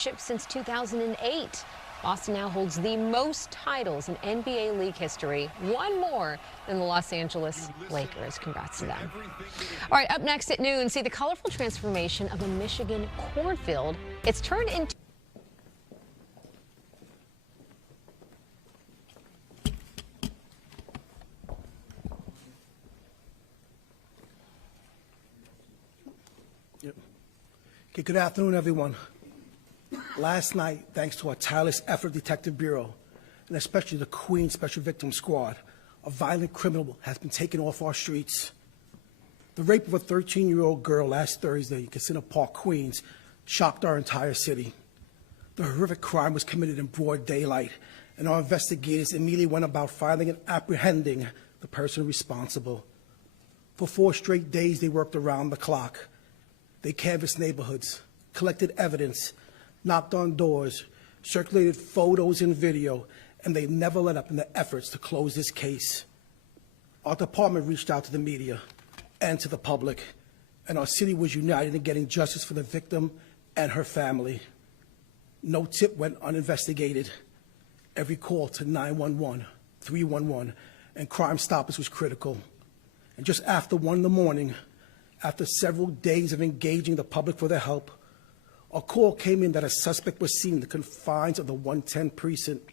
Since 2008. Boston now holds the most titles in NBA League history, one more than the Los Angeles Lakers. Congrats to them. All right, up next at noon, see the colorful transformation of a Michigan cornfield. It's turned into Okay, good afternoon, everyone. Last night, thanks to our tireless effort, Detective Bureau, and especially the Queens Special Victims Squad, a violent criminal has been taken off our streets. The rape of a 13-year-old girl last Thursday in Casino Park, Queens, shocked our entire city. The horrific crime was committed in broad daylight, and our investigators immediately went about finding and apprehending the person responsible. For 4 straight days, they worked around the clock. They canvassed neighborhoods, collected evidence, knocked on doors, circulated photos and video, and they never let up in their efforts to close this case. Our department reached out to the media and to the public, and our city was united in getting justice for the victim and her family. No tip went uninvestigated. Every call to 911, 311, and Crime Stoppers was critical. And just after 1 in the morning, after several days of engaging the public for their help, a call came in that a suspect was seen in the confines of the 110 precinct.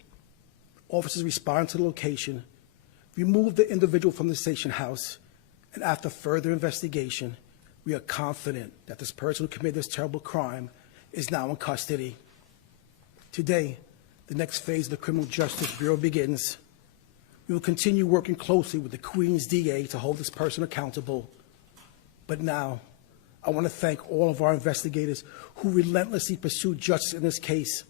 Officers responded to the location, removed the individual from the station house, and after further investigation, we are confident that this person who committed this terrible crime is now in custody. Today, the next phase of the Criminal Justice Bureau begins. We will continue working closely with the Queens DA to hold this person accountable. But now, I want to thank all of our investigators who relentlessly pursued justice in this case.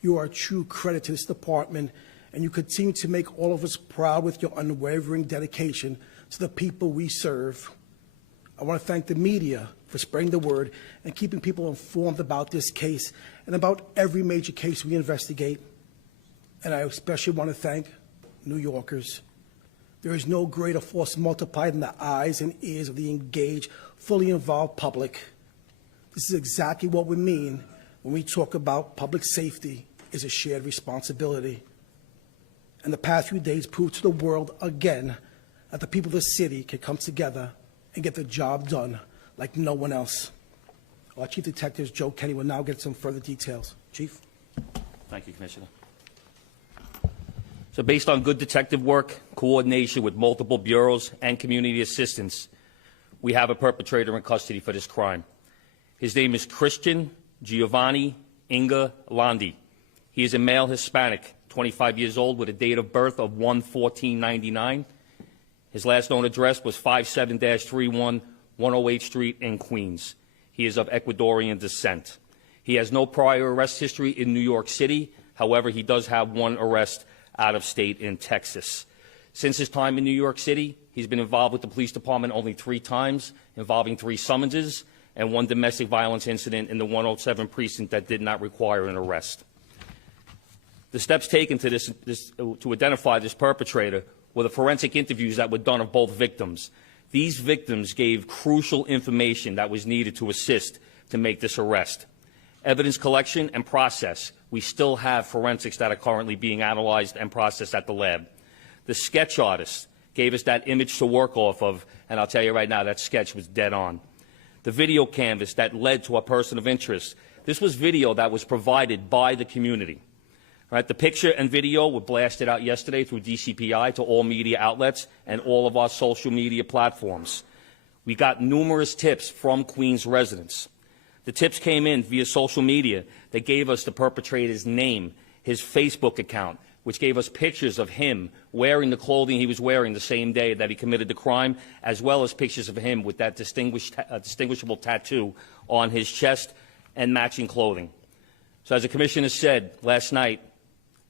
You are a true credit to this department, and you continue to make all of us proud with your unwavering dedication to the people we serve. I want to thank the media for spreading the word and keeping people informed about this case and about every major case we investigate. And I especially want to thank New Yorkers. There is no greater force multiplied than the eyes and ears of the engaged, fully involved public. This is exactly what we mean when we talk about public safety is a shared responsibility. And the past few days proved to the world again that the people of the city can come together and get the job done like no one else. Our Chief Detective, Joe Kenny, will now get some further details. Chief? Thank you, Commissioner. So based on good detective work, coordination with multiple bureaus, and community assistance, we have a perpetrator in custody for this crime. His name is Christian Giovanni Inga Landi. He is a male Hispanic, 25 years old, with a date of birth of 1/14/99. His last known address was 57-31 108th Street in Queens. He is of Ecuadorian descent. He has no prior arrest history in New York City. However, he does have 1 arrest out of state in Texas. Since his time in New York City, he's been involved with the police department only 3 times, involving 3 summonses and 1 domestic violence incident in the 107 precinct that did not require an arrest. The steps taken to identify this perpetrator were the forensic interviews that were done of both victims. These victims gave crucial information that was needed to assist to make this arrest. Evidence collection and process. We still have forensics that are currently being analyzed and processed at the lab. The sketch artist gave us that image to work off of, and I'll tell you right now, that sketch was dead on. The video canvas that led to a person of interest. This was video that was provided by the community. All right, the picture and video were blasted out yesterday through DCPI to all media outlets and all of our social media platforms. We got numerous tips from Queens residents. The tips came in via social media. They gave us the perpetrator's name, his Facebook account, which gave us pictures of him wearing the clothing he was wearing the same day that he committed the crime, as well as pictures of him with that distinguishable tattoo on his chest and matching clothing. So as the Commissioner said last night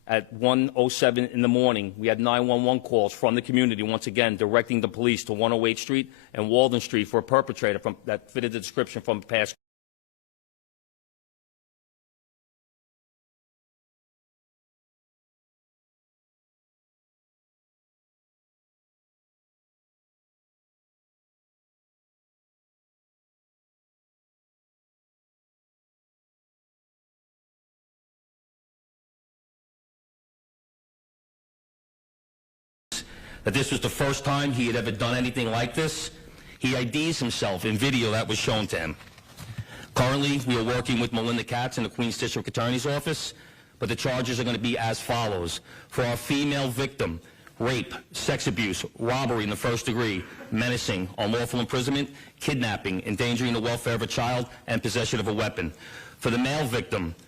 at 1:07 in the morning, we had 911 calls from the community, once again directing the police to 108th Street and Walden Street for a perpetrator that fitted the description from past that this was the first time he had ever done anything like this. He IDs himself in video that was shown to him. Currently, we are working with Melinda Katz in the Queens District Attorney's Office, but the charges are going to be as follows. For our female victim, rape, sex abuse, robbery in the first degree, menacing, unlawful imprisonment, kidnapping, endangering the welfare of a child, and possession of a weapon. For the male victim,